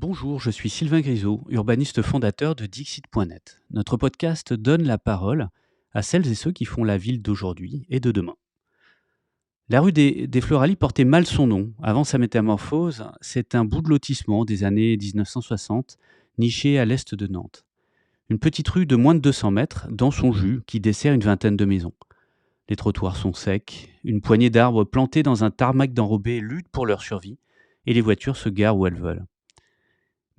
Bonjour, je suis Sylvain Grisot, urbaniste fondateur de Dixit.net. Notre podcast donne la parole à celles et ceux qui font la ville d'aujourd'hui et de demain. La rue des Floralies portait mal son nom. Avant sa métamorphose, c'est un bout de lotissement des années 1960, niché à l'est de Nantes. Une petite rue de moins de 200 mètres, dans son jus, qui dessert une vingtaine de maisons. Les trottoirs sont secs, une poignée d'arbres plantés dans un tarmac d'enrobés luttent pour leur survie, et les voitures se garent où elles veulent.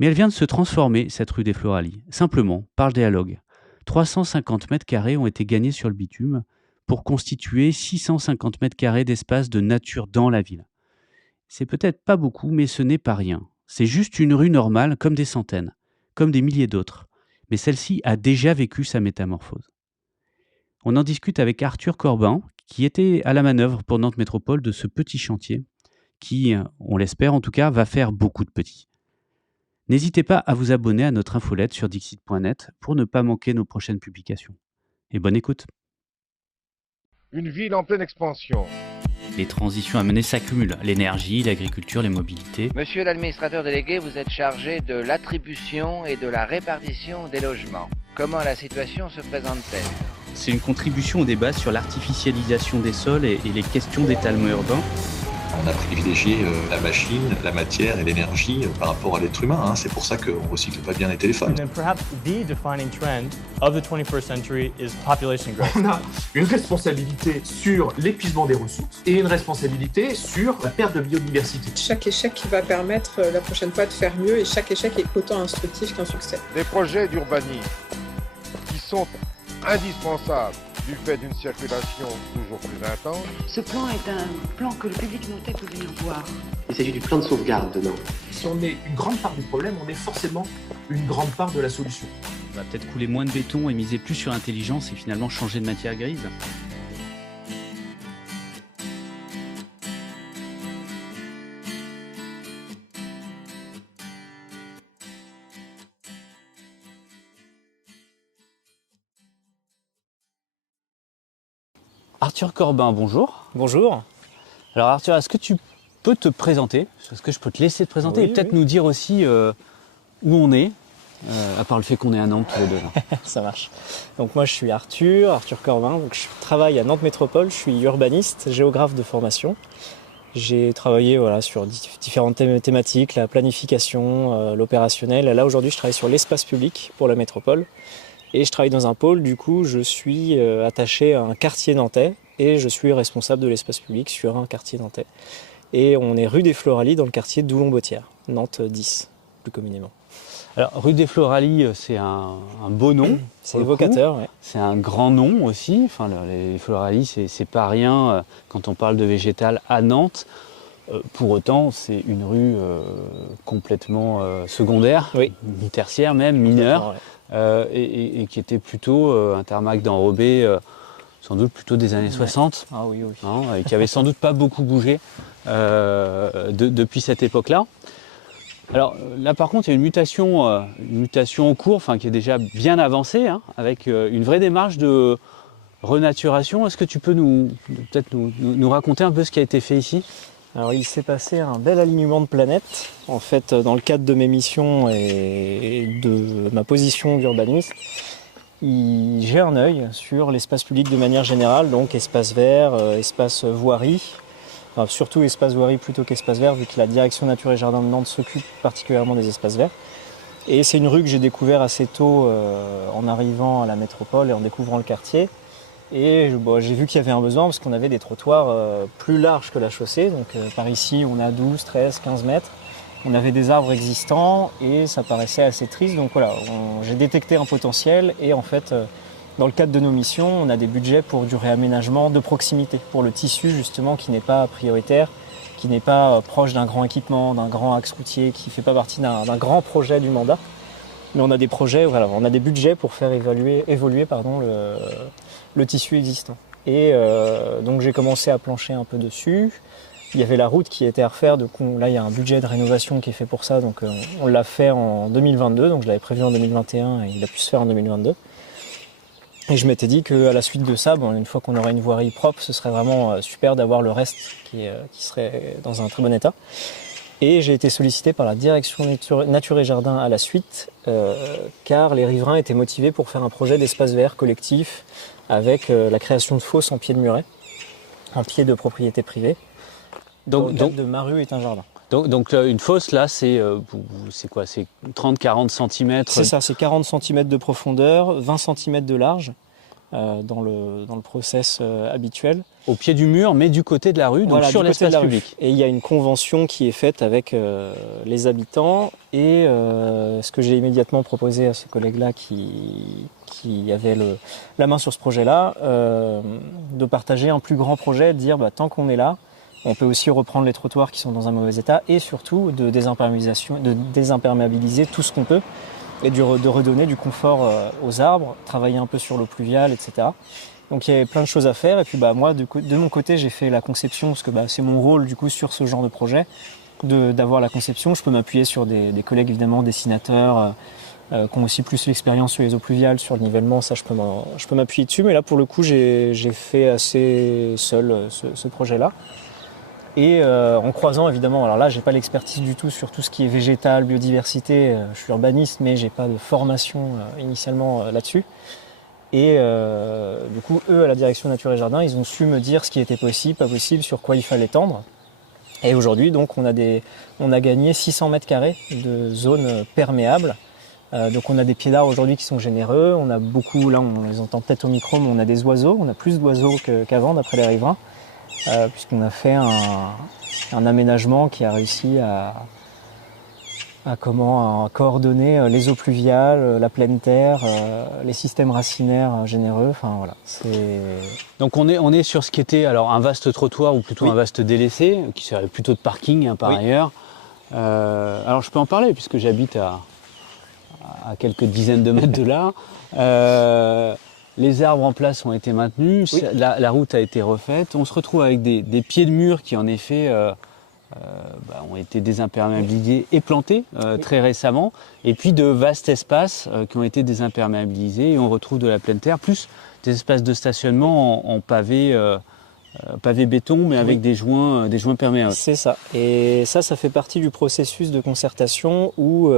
Mais elle vient de se transformer, cette rue des Floralies, simplement, par le dialogue. 350 mètres carrés ont été gagnés sur le bitume pour constituer 650 mètres carrés d'espace de nature dans la ville. C'est peut-être pas beaucoup, mais ce n'est pas rien. C'est juste une rue normale, comme des centaines, comme des milliers d'autres. Mais celle-ci a déjà vécu sa métamorphose. On en discute avec Arthur Corbin, qui était à la manœuvre pour Nantes Métropole de ce petit chantier, qui, on l'espère en tout cas, va faire beaucoup de petits. N'hésitez pas à vous abonner à notre infolette sur Dixit.net pour ne pas manquer nos prochaines publications. Et bonne écoute. Une ville en pleine expansion. Les transitions à mener s'accumulent. L'énergie, l'agriculture, les mobilités. Monsieur l'administrateur délégué, vous êtes chargé de l'attribution et de la répartition des logements. Comment la situation se présente-t-elle ? C'est une contribution au débat sur l'artificialisation des sols et les questions d'étalement urbain. On a privilégié la machine, la matière et l'énergie par rapport à l'être humain. C'est pour ça qu'on ne recycle pas bien les téléphones. And then perhaps the defining trend of the 21st century is population growth. On a une responsabilité sur l'épuisement des ressources et une responsabilité sur la perte de biodiversité. Chaque échec va permettre la prochaine fois de faire mieux et chaque échec est autant instructif qu'un succès. Des projets d'urbanisme qui sont indispensables du fait d'une circulation toujours plus intense. Ce plan est un plan que le public nantais peut venir voir. Il s'agit du plan de sauvegarde de Nantes. Si on est une grande part du problème, on est forcément une grande part de la solution. On va peut-être couler moins de béton et miser plus sur l'intelligence et finalement changer de matière grise. Arthur Corbin, bonjour. Bonjour. Alors Arthur, est-ce que tu peux te présenter ? Est-ce que je peux te laisser te présenter et peut-être nous dire aussi où on est, à part le fait qu'on est à Nantes tous les deux. Ça marche. Donc moi je suis Arthur Corbin, donc je travaille à Nantes Métropole, je suis urbaniste, géographe de formation. J'ai travaillé sur différentes thématiques, la planification, l'opérationnel. Là aujourd'hui je travaille sur l'espace public pour la métropole. Et je travaille dans un pôle, du coup je suis attaché à un quartier nantais et je suis responsable de l'espace public sur un quartier nantais. Et on est rue des Floralies dans le quartier d'Oulon-Botière, Nantes 10 plus communément. Alors rue des Floralies, c'est un beau nom. C'est évocateur. Ouais. C'est un grand nom aussi. Enfin, les Floralies, c'est pas rien quand on parle de végétal à Nantes. Pour autant, c'est une rue complètement secondaire, oui. Tertiaire même, mineure. Ouais. Et qui était plutôt un tarmac d'enrobé, sans doute plutôt des années 60, Ah oui. et qui avait sans doute pas beaucoup bougé depuis cette époque-là. Alors là par contre il y a une mutation en cours, qui est déjà bien avancée, avec une vraie démarche de renaturation. Est-ce que tu peux peut-être nous raconter un peu ce qui a été fait ici ? Alors il s'est passé un bel alignement de planètes. En fait, dans le cadre de mes missions et de ma position d'urbaniste, j'ai un œil sur l'espace public de manière générale, donc espace vert, espace voirie, enfin, surtout espace voirie plutôt qu'espace vert, vu que la direction nature et jardin de Nantes s'occupe particulièrement des espaces verts. Et c'est une rue que j'ai découvert assez tôt en arrivant à la métropole et en découvrant le quartier. Et j'ai vu qu'il y avait un besoin parce qu'on avait des trottoirs plus larges que la chaussée. Donc par ici, on a 12, 13, 15 mètres. On avait des arbres existants et ça paraissait assez triste. Donc voilà, j'ai détecté un potentiel et en fait, dans le cadre de nos missions, on a des budgets pour du réaménagement de proximité, pour le tissu justement qui n'est pas prioritaire, qui n'est pas proche d'un grand équipement, d'un grand axe routier, qui ne fait pas partie d'un grand projet du mandat. Mais on a des projets, on a des budgets pour faire évoluer le tissu existant. Et donc j'ai commencé à plancher un peu dessus. Il y avait la route qui était à refaire, donc là il y a un budget de rénovation qui est fait pour ça, donc on l'a fait en 2022, donc je l'avais prévu en 2021 et il a pu se faire en 2022. Et je m'étais dit qu'à la suite de ça, une fois qu'on aurait une voirie propre, ce serait vraiment super d'avoir le reste qui serait dans un très bon état. Et j'ai été sollicité par la direction Nature et Jardin à la suite, car les riverains étaient motivés pour faire un projet d'espace vert collectif avec la création de fosses en pied de muret, en pied de propriété privée. Donc de ma rue est un jardin. Donc une fosse, là, c'est quoi? C'est 30-40 cm? C'est ça, c'est 40 cm de profondeur, 20 cm de large dans le process habituel. Au pied du mur, mais du côté de la rue, donc voilà, sur l'espace public. Et il y a une convention qui est faite avec les habitants et ce que j'ai immédiatement proposé à ce collègue-là qui avait la main sur ce projet-là, de partager un plus grand projet, de dire tant qu'on est là, on peut aussi reprendre les trottoirs qui sont dans un mauvais état et surtout de désimperméabiliser tout ce qu'on peut et de redonner du confort aux arbres, travailler un peu sur l'eau pluviale, etc. Donc il y avait plein de choses à faire et puis moi de mon côté j'ai fait la conception parce que c'est mon rôle du coup sur ce genre de projet d'avoir la conception. Je peux m'appuyer sur des collègues évidemment dessinateurs qui ont aussi plus l'expérience sur les eaux pluviales, sur le nivellement, ça je peux m'appuyer dessus, mais là pour le coup j'ai fait assez seul ce projet-là. Et en croisant évidemment, alors là j'ai pas l'expertise du tout sur tout ce qui est végétal, biodiversité, je suis urbaniste mais j'ai pas de formation initialement là-dessus. Et du coup eux à la direction Nature et Jardin ils ont su me dire ce qui était possible, pas possible, sur quoi il fallait tendre. Et aujourd'hui donc on a gagné 600 mètres carrés de zones perméables. Donc on a des pieds d'arbres aujourd'hui qui sont généreux, on a beaucoup, là on les entend peut-être au micro, mais on a des oiseaux, on a plus d'oiseaux qu'avant d'après les riverains. Puisqu'on a fait un aménagement qui a réussi à coordonner les eaux pluviales, la pleine terre, les systèmes racinaires généreux. Enfin voilà. Donc on est sur ce qui était alors un vaste trottoir ou plutôt un vaste délaissé, qui serait plutôt de parking par ailleurs. Alors je peux en parler puisque j'habite à quelques dizaines de mètres de là. Les arbres en place ont été maintenus, la route a été refaite. On se retrouve avec des pieds de mur qui en effet ont été désimperméabilisés et plantés très récemment. Et puis de vastes espaces qui ont été désimperméabilisés et on retrouve de la pleine terre, plus des espaces de stationnement en pavé béton mais avec des joints perméables. C'est ça. Et ça fait partie du processus de concertation où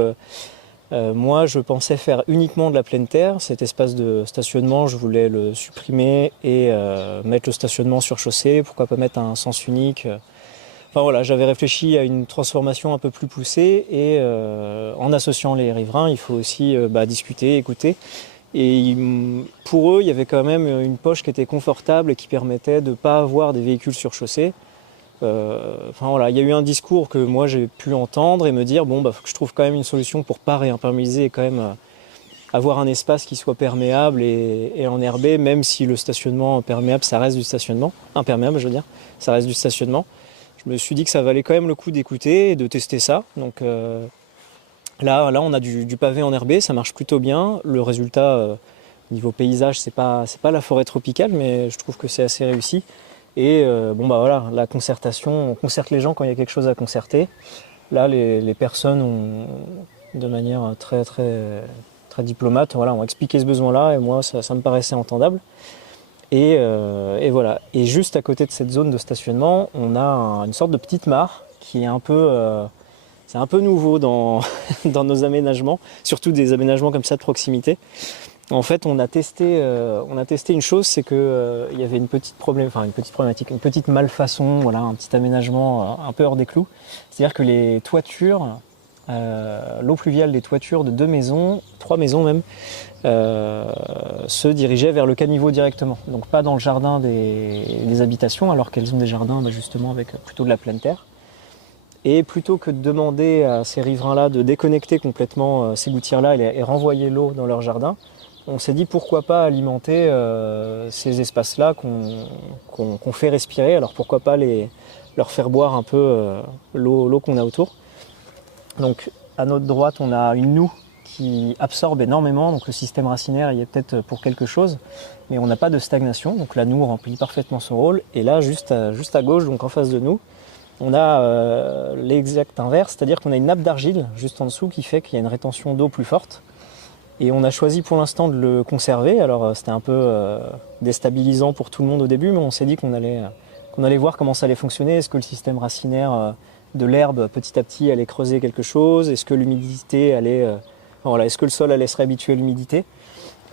moi, je pensais faire uniquement de la pleine terre. Cet espace de stationnement, je voulais le supprimer et mettre le stationnement sur chaussée. Pourquoi pas mettre un sens unique. Enfin voilà, j'avais réfléchi à une transformation un peu plus poussée et en associant les riverains, il faut aussi discuter, écouter. Et pour eux, il y avait quand même une poche qui était confortable et qui permettait de ne pas avoir des véhicules sur chaussée. Il y a eu un discours que moi j'ai pu entendre et me dire faut que je trouve quand même une solution pour pas réimperméabiliser et quand même avoir un espace qui soit perméable et enherbé, même si le stationnement perméable ça reste du stationnement, imperméable je veux dire, ça reste du stationnement. Je me suis dit que ça valait quand même le coup d'écouter et de tester ça. Donc là on a du pavé enherbé, ça marche plutôt bien. Le résultat niveau paysage c'est pas la forêt tropicale, mais je trouve que c'est assez réussi. Et la concertation, on concerte les gens quand il y a quelque chose à concerter. Là, les personnes ont, de manière très, très, très diplomate, ont expliqué ce besoin-là et moi, ça me paraissait entendable. Et voilà. Et juste à côté de cette zone de stationnement, on a une sorte de petite mare qui est c'est un peu nouveau dans nos aménagements, surtout des aménagements comme ça de proximité. En fait, on a testé une chose, c'est que il y avait une petite problématique, une petite malfaçon, un petit aménagement un peu hors des clous. C'est-à-dire que les toitures, l'eau pluviale des toitures de 2 maisons, 3 maisons même, se dirigeaient vers le caniveau directement. Donc pas dans le jardin des habitations, alors qu'elles ont des jardins justement avec plutôt de la pleine terre. Et plutôt que de demander à ces riverains-là de déconnecter complètement ces gouttières-là et renvoyer l'eau dans leur jardin, on s'est dit pourquoi pas alimenter ces espaces-là qu'on fait respirer. Alors pourquoi pas leur faire boire un peu l'eau qu'on a autour. Donc à notre droite, on a une noue qui absorbe énormément. Donc le système racinaire, il y est peut-être pour quelque chose, mais on n'a pas de stagnation. Donc la noue remplit parfaitement son rôle. Et là, juste à gauche, donc en face de nous, on a l'exact inverse, c'est-à-dire qu'on a une nappe d'argile juste en dessous qui fait qu'il y a une rétention d'eau plus forte. Et on a choisi pour l'instant de le conserver. Alors c'était un peu déstabilisant pour tout le monde au début, mais on s'est dit qu'on allait voir comment ça allait fonctionner. Est-ce que le système racinaire de l'herbe petit à petit allait creuser quelque chose? Est-ce que l'humidité allait, est-ce que le sol allait se réhabituer à l'humidité?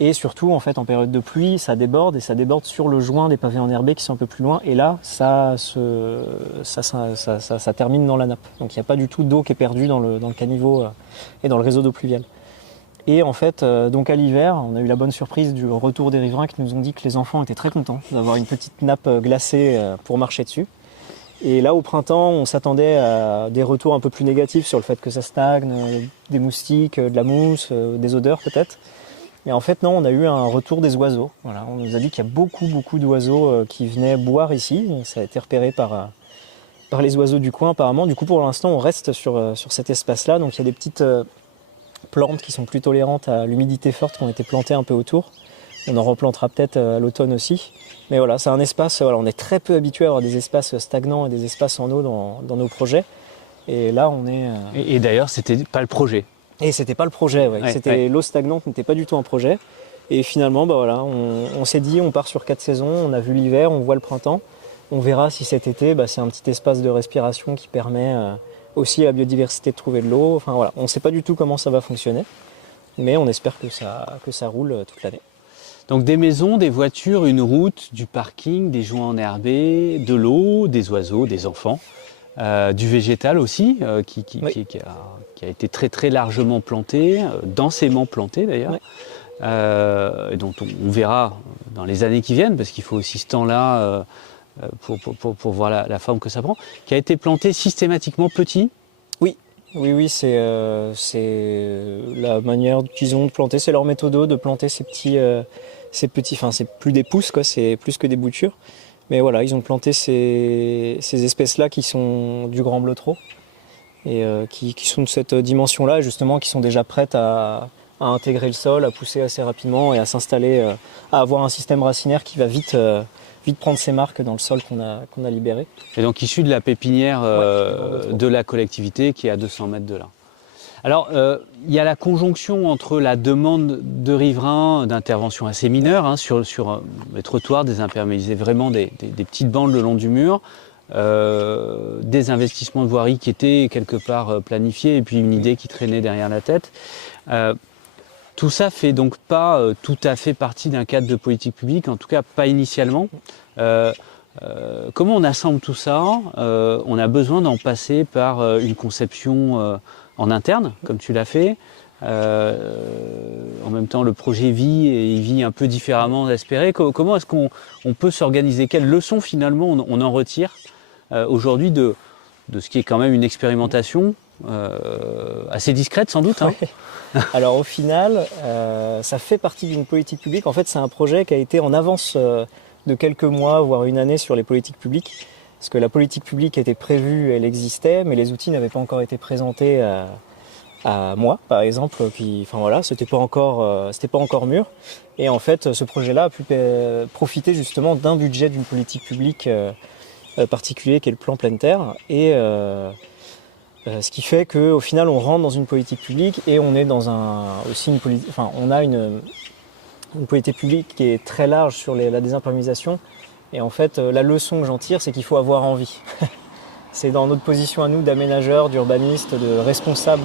Et surtout, en fait, en période de pluie, ça déborde et ça déborde sur le joint des pavés enherbés qui sont un peu plus loin. Et là, ça termine dans la nappe. Donc, il n'y a pas du tout d'eau qui est perdue dans le caniveau et dans le réseau d'eau pluviale. Et en fait, donc à l'hiver, on a eu la bonne surprise du retour des riverains qui nous ont dit que les enfants étaient très contents d'avoir une petite nappe glacée pour marcher dessus. Et là, au printemps, on s'attendait à des retours un peu plus négatifs sur le fait que ça stagne, des moustiques, de la mousse, des odeurs peut-être. Et en fait, non, on a eu un retour des oiseaux. Voilà, on nous a dit qu'il y a beaucoup d'oiseaux qui venaient boire ici. Ça a été repéré par les oiseaux du coin apparemment. Du coup, pour l'instant, on reste sur cet espace-là. Donc, il y a des petites plantes qui sont plus tolérantes à l'humidité forte qui ont été plantées un peu autour. On en replantera peut-être à l'automne aussi. Mais voilà, c'est un espace, on est très peu habitué à avoir des espaces stagnants et des espaces en eau dans nos projets. Et là, on est... Et d'ailleurs, c'était pas le projet. Et c'était pas le projet, l'eau stagnante n'était pas du tout un projet. Et finalement, on s'est dit, on part sur 4 saisons, on a vu l'hiver, on voit le printemps. On verra si cet été, c'est un petit espace de respiration qui permet aussi à la biodiversité de trouver de l'eau. Enfin voilà, on ne sait pas du tout comment ça va fonctionner, mais on espère que ça roule toute l'année. Donc des maisons, des voitures, une route, du parking, des joints enherbés, de l'eau, des oiseaux, des enfants. Du végétal aussi, qui a été très très largement planté, densément planté d'ailleurs, dont on verra dans les années qui viennent, parce qu'il faut aussi ce temps-là pour voir la forme que ça prend, qui a été planté systématiquement petit. Oui, c'est la manière qu'ils ont de planter, c'est leur méthode de planter ces petits, enfin c'est plus des pousses, c'est plus que des boutures. Mais voilà, ils ont planté ces espèces-là qui sont du grand bleutereau et qui sont de cette dimension-là, justement, qui sont déjà prêtes à intégrer le sol, à pousser assez rapidement et à s'installer, à avoir un système racinaire qui va vite prendre ses marques dans le sol qu'on a libéré. Et donc issu de la pépinière de la collectivité qui est à 200 mètres de là. Alors, il y a la conjonction entre la demande de riverains d'intervention assez mineure sur les trottoirs, désimperméabiliser vraiment des petites bandes le long du mur, des investissements de voirie qui étaient quelque part planifiés et puis une idée qui traînait derrière la tête. Tout ça fait donc pas tout à fait partie d'un cadre de politique publique, en tout cas pas initialement. Comment on assemble tout ça? On a besoin d'en passer par une conception en interne, comme tu l'as fait. En même temps, le projet vit et il vit un peu différemment d'espérer. Comment est-ce qu'on peut s'organiser? Quelles leçons finalement on en retire aujourd'hui de ce qui est quand même une expérimentation assez discrète sans doute, hein. Oui. Alors au final, ça fait partie d'une politique publique. En fait, c'est un projet qui a été en avance de quelques mois, voire une année sur les politiques publiques. Parce que la politique publique était prévue, elle existait, mais les outils n'avaient pas encore été présentés à moi, par exemple. Puis, enfin voilà, c'était pas encore mûr. Et en fait, ce projet-là a pu profiter justement d'un budget d'une politique publique particulier, qui est le plan pleine terre. Et ce qui fait qu'au final, on rentre dans une politique publique et on est dans on a une politique publique qui est très large sur la désimperméabilisation. Et en fait, la leçon que j'en tire, c'est qu'il faut avoir envie. C'est dans notre position à nous d'aménageurs, d'urbanistes, de responsables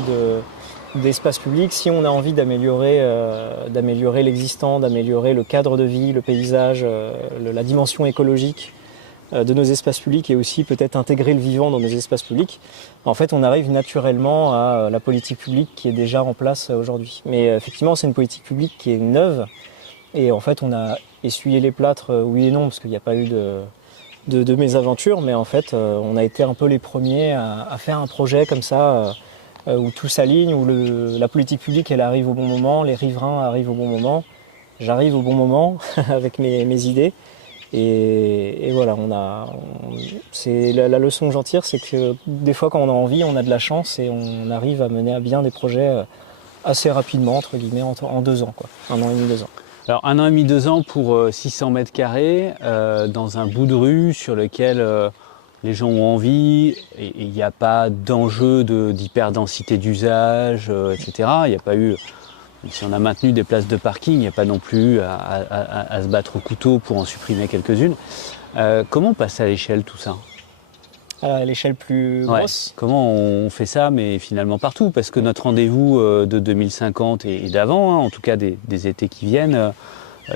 d'espace public. Si on a envie d'améliorer l'existant, d'améliorer le cadre de vie, le paysage, la dimension écologique de nos espaces publics et aussi peut-être intégrer le vivant dans nos espaces publics, en fait, on arrive naturellement à la politique publique qui est déjà en place aujourd'hui. Mais effectivement, c'est une politique publique qui est neuve. Et en fait, on a essuyé les plâtres, oui et non, parce qu'il n'y a pas eu de mésaventures, mais en fait, on a été un peu les premiers à faire un projet comme ça, où tout s'aligne, où la politique publique, elle arrive au bon moment, les riverains arrivent au bon moment, j'arrive au bon moment avec mes idées. Et voilà, c'est la leçon que j'en tire, c'est que des fois, quand on a envie, on a de la chance et on arrive à mener à bien des projets assez rapidement, entre guillemets, en 2 ans, 1 an et demi, 2 ans. Alors 1 an et demi, 2 ans pour 600 mètres carrés dans un bout de rue sur lequel les gens ont envie et il n'y a pas d'enjeu d'hyperdensité d'usage, etc. Il n'y a pas eu, si on a maintenu des places de parking, il n'y a pas non plus à se battre au couteau pour en supprimer quelques-unes. Comment on passe à l'échelle tout ça? à l'échelle plus Ouais. grosse. Comment on fait ça, mais finalement partout? Parce que notre rendez-vous de 2050 et d'avant, hein, en tout cas des étés qui viennent,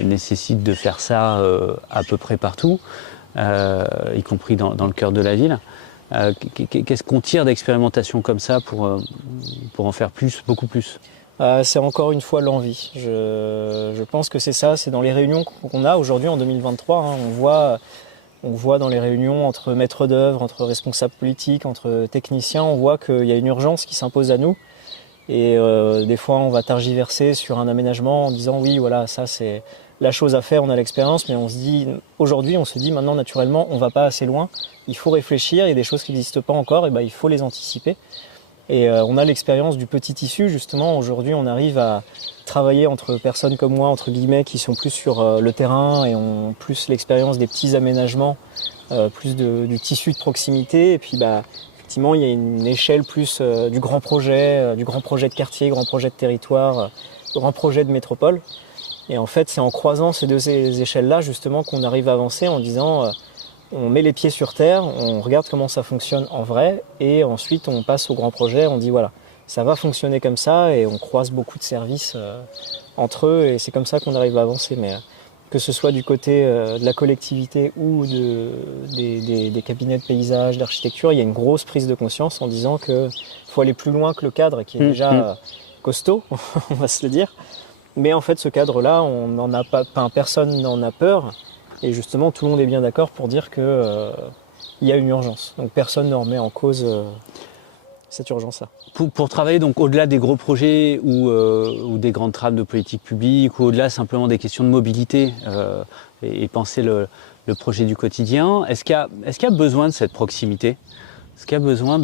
nécessite de faire ça à peu près partout, y compris dans le cœur de la ville. Qu'est-ce qu'on tire d'expérimentation comme ça pour en faire plus, beaucoup plus? C'est encore une fois l'envie. Je pense que c'est ça, c'est dans les réunions qu'on a aujourd'hui en 2023. Hein, on voit dans les réunions entre maîtres d'œuvre, entre responsables politiques, entre techniciens, on voit qu'il y a une urgence qui s'impose à nous. Et des fois, on va tergiverser sur un aménagement en disant oui, voilà, ça c'est la chose à faire, on a l'expérience, mais aujourd'hui, on se dit maintenant naturellement, on ne va pas assez loin. Il faut réfléchir, il y a des choses qui n'existent pas encore, et ben, il faut les anticiper. Et on a l'expérience du petit tissu, justement. Aujourd'hui, on arrive à travailler entre personnes comme moi, entre guillemets, qui sont plus sur le terrain et ont plus l'expérience des petits aménagements, plus du tissu de proximité. Et puis, effectivement, il y a une échelle plus du grand projet de quartier, grand projet de territoire, grand projet de métropole. Et en fait, c'est en croisant ces deux échelles-là, justement, qu'on arrive à avancer en disant on met les pieds sur terre, on regarde comment ça fonctionne en vrai, et ensuite on passe au grand projet, on dit voilà, ça va fonctionner comme ça, et on croise beaucoup de services entre eux, et c'est comme ça qu'on arrive à avancer. Mais que ce soit du côté de la collectivité ou des cabinets de paysage, d'architecture, il y a une grosse prise de conscience en disant qu'il faut aller plus loin que le cadre, qui est déjà costaud, on va se le dire. Mais en fait, ce cadre-là, personne n'en a peur. Et justement, tout le monde est bien d'accord pour dire qu'il y a une urgence. Donc personne ne remet en cause cette urgence-là. Pour travailler donc au-delà des gros projets ou des grandes trames de politique publique, ou au-delà simplement des questions de mobilité et penser le projet du quotidien, est-ce qu'il y a besoin de cette proximité? Est-ce qu'il y a besoin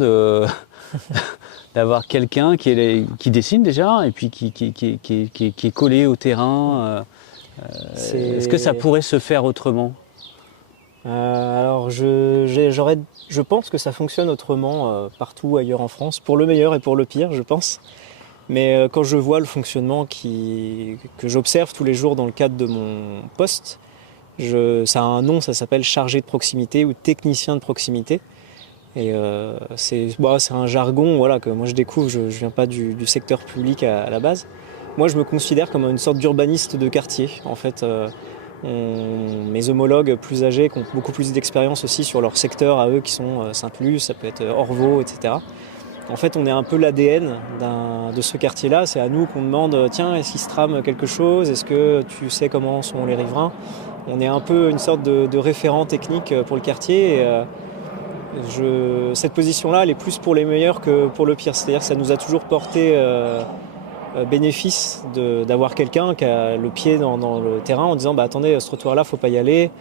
d'avoir quelqu'un qui dessine déjà et puis qui est collé au terrain? Est-ce que ça pourrait se faire autrement? Alors je pense que ça fonctionne autrement partout ailleurs en France, pour le meilleur et pour le pire, je pense. Mais quand je vois le fonctionnement que j'observe tous les jours dans le cadre de mon poste, ça a un nom, ça s'appelle chargé de proximité ou technicien de proximité. Et c'est un jargon que moi je découvre, je viens pas du secteur public à la base. Moi je me considère comme une sorte d'urbaniste de quartier. En fait, mes homologues plus âgés qui ont beaucoup plus d'expérience aussi sur leur secteur à eux, qui sont Sainte-Luce, ça peut être Orvault, etc. En fait, on est un peu l'ADN de ce quartier-là. C'est à nous qu'on demande, tiens, est-ce qu'il se trame quelque chose? Est-ce que tu sais comment sont les riverains? On est un peu une sorte de référent technique pour le quartier. Et, cette position-là, elle est plus pour les meilleurs que pour le pire. C'est-à-dire que ça nous a toujours porté bénéfice d'avoir quelqu'un qui a le pied dans le terrain en disant attendez, ce trottoir-là, faut pas y aller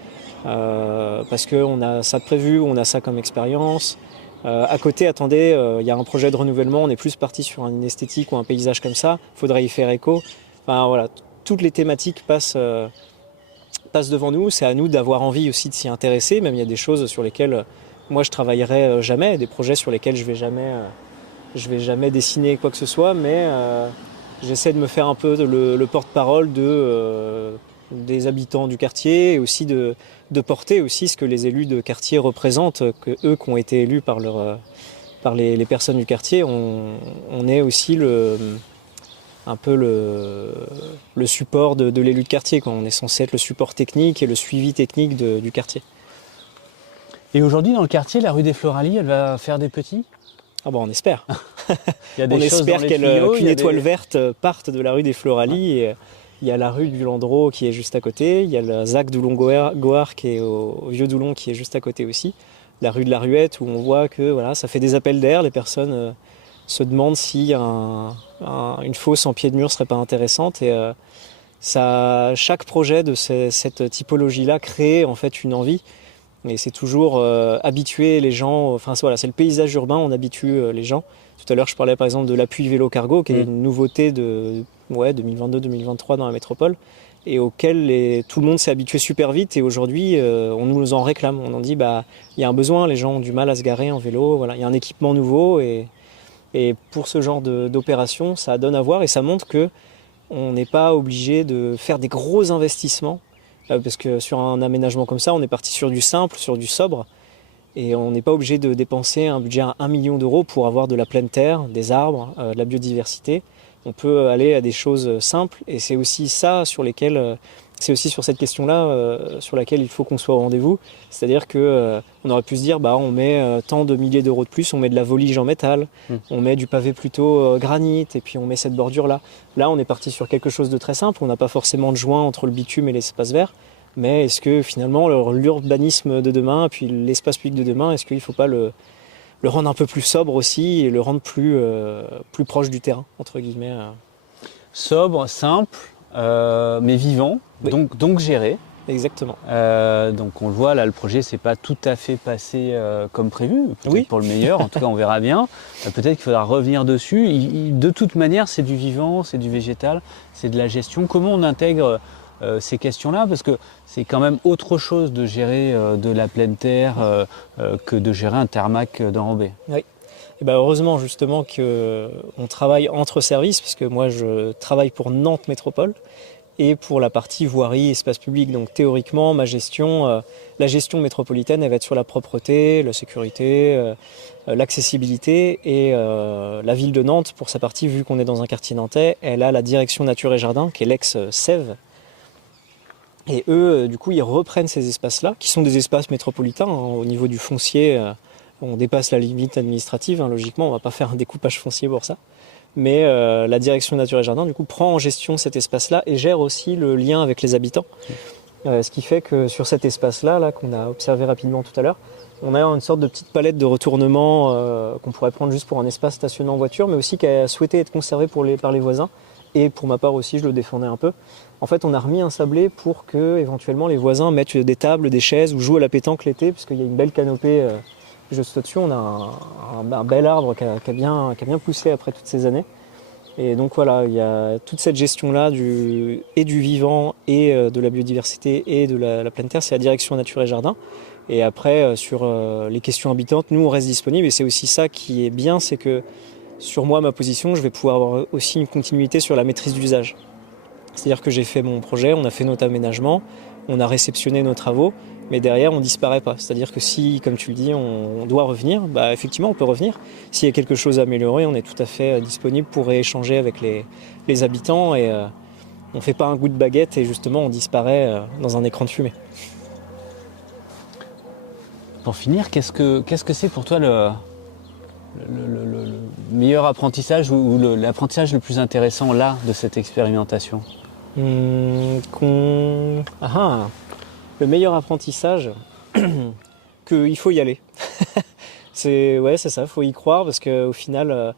parce qu'on a ça de prévu, on a ça comme expérience. À côté, attendez, il y a un projet de renouvellement, on est plus parti sur une esthétique ou un paysage comme ça, faudrait y faire écho. Enfin, voilà, toutes les thématiques passent devant nous. C'est à nous d'avoir envie aussi de s'y intéresser. Même il y a des choses sur lesquelles moi je travaillerai jamais, des projets sur lesquels je vais jamais dessiner quoi que ce soit, mais j'essaie de me faire un peu le porte-parole des habitants du quartier, et aussi de porter aussi ce que les élus de quartier représentent, que eux qui ont été élus par les personnes du quartier, on est aussi un peu le support de l'élu de quartier, quand on est censé être le support technique et le suivi technique du quartier. Et aujourd'hui, dans le quartier, la rue des Floralies, elle va faire des petits? Ah on espère. Il y a des on choses espère dans les tuyaux, qu'une étoile verte parte de la rue des Floralies. Et, il y a la rue du Landreau qui est juste à côté. Il y a le ZAC Doulon-Gohard qui est au Vieux-Doulon qui est juste à côté aussi. La rue de la Ruette où on voit que ça fait des appels d'air. Les personnes se demandent si une fosse en pied de mur serait pas intéressante. Et chaque projet de cette typologie-là crée en fait une envie. Et c'est toujours habituer les gens, c'est le paysage urbain, on habitue les gens. Tout à l'heure, je parlais par exemple de l'appui vélo cargo, qui est une nouveauté de 2022-2023 dans la métropole, et auquel tout le monde s'est habitué super vite, et aujourd'hui, on nous en réclame. On en dit, il y a un besoin, les gens ont du mal à se garer en vélo, il y a un équipement nouveau, et pour ce genre d'opération, ça donne à voir, et ça montre qu'on n'est pas obligé de faire des gros investissements, parce que sur un aménagement comme ça, on est parti sur du simple, sur du sobre. Et on n'est pas obligé de dépenser un budget à 1 million d'euros pour avoir de la pleine terre, des arbres, de la biodiversité. On peut aller à des choses simples et c'est aussi ça sur lesquelles, c'est aussi sur cette question-là sur laquelle il faut qu'on soit au rendez-vous. C'est-à-dire que on aurait pu se dire, on met tant de milliers d'euros de plus, on met de la volige en métal, on met du pavé plutôt granit et puis on met cette bordure-là. Là, on est parti sur quelque chose de très simple. On n'a pas forcément de joint entre le bitume et l'espace vert. Mais est-ce que finalement l'urbanisme de demain, puis l'espace public de demain, est-ce qu'il ne faut pas le rendre un peu plus sobre aussi et le rendre plus proche du terrain, entre guillemets Sobre, simple, mais vivant, oui. donc géré. Exactement. Donc on le voit, là le projet s'est pas tout à fait passé comme prévu, peut-être oui. pour le meilleur, en tout cas on verra bien. Peut-être qu'il faudra revenir dessus. De toute manière, c'est du vivant, c'est du végétal, c'est de la gestion. Comment on intègre ces questions-là, parce que c'est quand même autre chose de gérer de la pleine terre que de gérer un thermac d'enrobé. Oui. Et heureusement justement qu'on travaille entre services, parce que moi je travaille pour Nantes Métropole et pour la partie voirie, espace public. Donc théoriquement, ma gestion, la gestion métropolitaine, elle va être sur la propreté, la sécurité, l'accessibilité et la ville de Nantes, pour sa partie, vu qu'on est dans un quartier nantais, elle a la direction nature et jardin, qui est l'ex-SEV. Et eux, du coup, ils reprennent ces espaces-là, qui sont des espaces métropolitains. Au niveau du foncier, on dépasse la limite administrative. Logiquement, on ne va pas faire un découpage foncier pour ça. Mais la direction nature et jardin, du coup, prend en gestion cet espace-là et gère aussi le lien avec les habitants. Ce qui fait que sur cet espace-là, qu'on a observé rapidement tout à l'heure, on a une sorte de petite palette de retournement qu'on pourrait prendre juste pour un espace stationnant en voiture, mais aussi qui a souhaité être conservé par les voisins. Et pour ma part aussi, je le défendais un peu. En fait, on a remis un sablé pour que, éventuellement, les voisins mettent des tables, des chaises ou jouent à la pétanque l'été, puisqu'il y a une belle canopée juste au-dessus. On a un bel arbre qui a bien poussé après toutes ces années. Et donc voilà, il y a toute cette gestion-là du vivant et de la biodiversité et de la pleine terre, c'est la direction nature et jardin. Et après, sur les questions habitantes, nous, on reste disponible. Et c'est aussi ça qui est bien, c'est que sur moi, ma position, je vais pouvoir avoir aussi une continuité sur la maîtrise d'usage. C'est-à-dire que j'ai fait mon projet, on a fait notre aménagement, on a réceptionné nos travaux, mais derrière, on ne disparaît pas. C'est-à-dire que si, comme tu le dis, on doit revenir, effectivement, on peut revenir. S'il y a quelque chose à améliorer, on est tout à fait disponible pour échanger avec les habitants et on ne fait pas un goût de baguette et justement, on disparaît dans un écran de fumée. Pour finir, qu'est-ce que c'est pour toi le meilleur apprentissage ou l'apprentissage le plus intéressant là de cette expérimentation? Le meilleur apprentissage, qu'il faut y aller. c'est ça, il faut y croire parce qu'au final,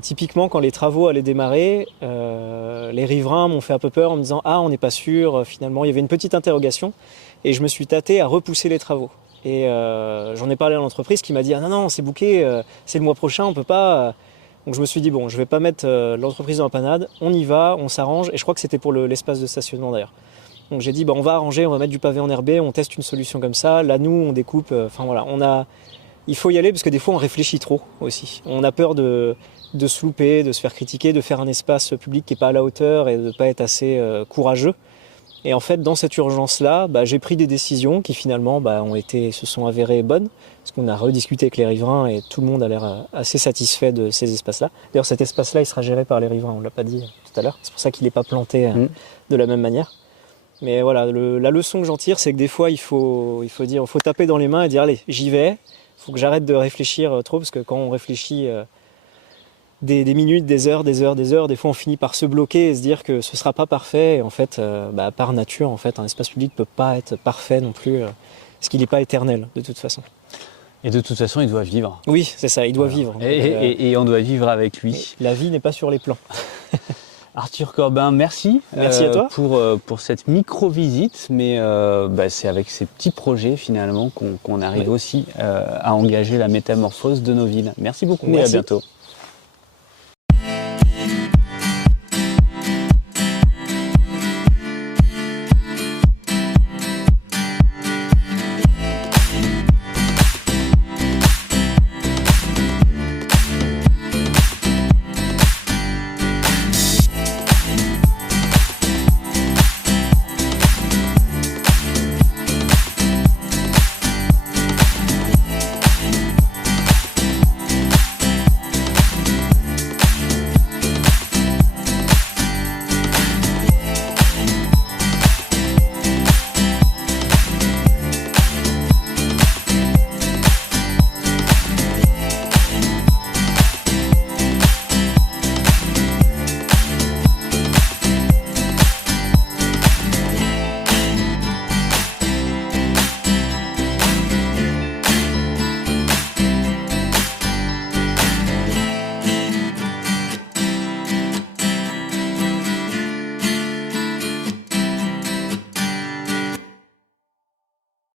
typiquement quand les travaux allaient démarrer, les riverains m'ont fait un peu peur en me disant « Ah, on n'est pas sûr », finalement il y avait une petite interrogation et je me suis tâté à repousser les travaux. Et j'en ai parlé à l'entreprise qui m'a dit « Ah non, c'est booké, c'est le mois prochain, on peut pas ». Donc je me suis dit bon, je vais pas mettre l'entreprise en panade, on y va, on s'arrange. Et je crois que c'était pour l'espace de stationnement d'ailleurs. Donc j'ai dit on va arranger, on va mettre du pavé enherbé, on teste une solution comme ça. Là nous on découpe, il faut y aller parce que des fois on réfléchit trop aussi. On a peur de se louper, de se faire critiquer, de faire un espace public qui n'est pas à la hauteur et de ne pas être assez courageux. Et en fait, dans cette urgence-là, j'ai pris des décisions qui finalement se sont avérées bonnes, parce qu'on a rediscuté avec les riverains et tout le monde a l'air assez satisfait de ces espaces-là. D'ailleurs, cet espace-là, il sera géré par les riverains, on ne l'a pas dit tout à l'heure. C'est pour ça qu'il n'est pas planté de la même manière. Mais voilà, la leçon que j'en tire, c'est que des fois, il faut taper dans les mains et dire « Allez, j'y vais, il faut que j'arrête de réfléchir trop », parce que quand on réfléchit des minutes, des heures, des fois on finit par se bloquer et se dire que ce sera pas parfait. Et en fait, par nature, en fait, un espace public peut pas être parfait non plus, parce qu'il n'est pas éternel de toute façon. Et de toute façon, il doit vivre. Oui, c'est ça, il doit vivre. Et on doit vivre avec lui. La vie n'est pas sur les plans. Arthur Corbin, merci. Merci à toi. Pour cette micro-visite, mais c'est avec ces petits projets finalement qu'on arrive aussi à engager la métamorphose de nos villes. Merci beaucoup et à bientôt.